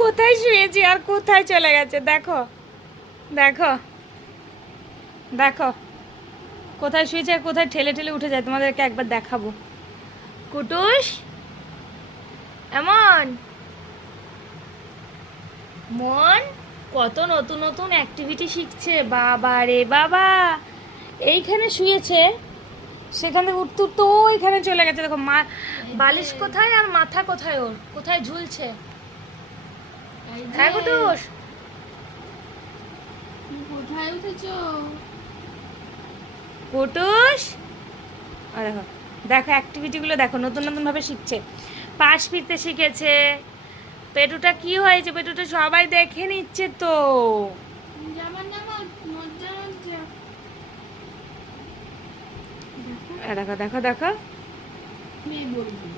কোথায় শুয়েছি আর কোথায় চলে গেছে দেখো দেখো দেখো কোথায় শুয়েছে আর কোথায় ঠেলে ঠেলে উঠে যায়, তোমাদেরকে একবার দেখাবো। কুটুস এমন মন কত নতুন নতুন অ্যাক্টিভিটি শিখছে, বাবা রে বাবা। এইখানে শুয়েছে, সেখান থেকে উঠতে উঠতে ওইখানে চলে গেছে। দেখো মা বালিশ কোথায় আর মাথা কোথায়, ওর কোথায় ঝুলছে। হ্যাঁ কুটুস, কোথায় উঠেছো? কুটুস দেখো দেখো অ্যাক্টিভিটিগুলো দেখো, নতুন নতুন ভাবে শিখছে। পাশ ফিরতে শিখেছে। পেটুটা কি হয়েছে, পেটুটা সবাই দেখে নিচ্ছে তো। যাবার নামা মজা হচ্ছে। দেখো দেখো দেখো মেয়ে বলবি